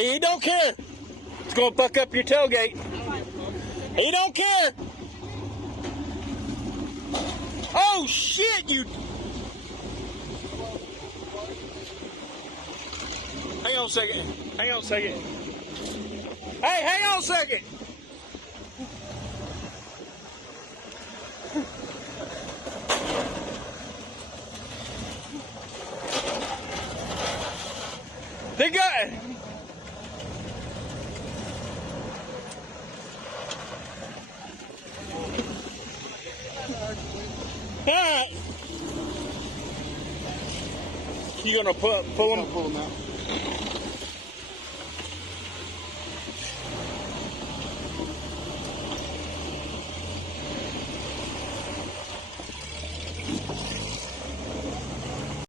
He don't care. It's gonna fuck up your tailgate. He don't care. Oh shit, you. Hang on a second. Hang on a second. Hey, hang on a second. They got it. You gonna pull them? Pull them out.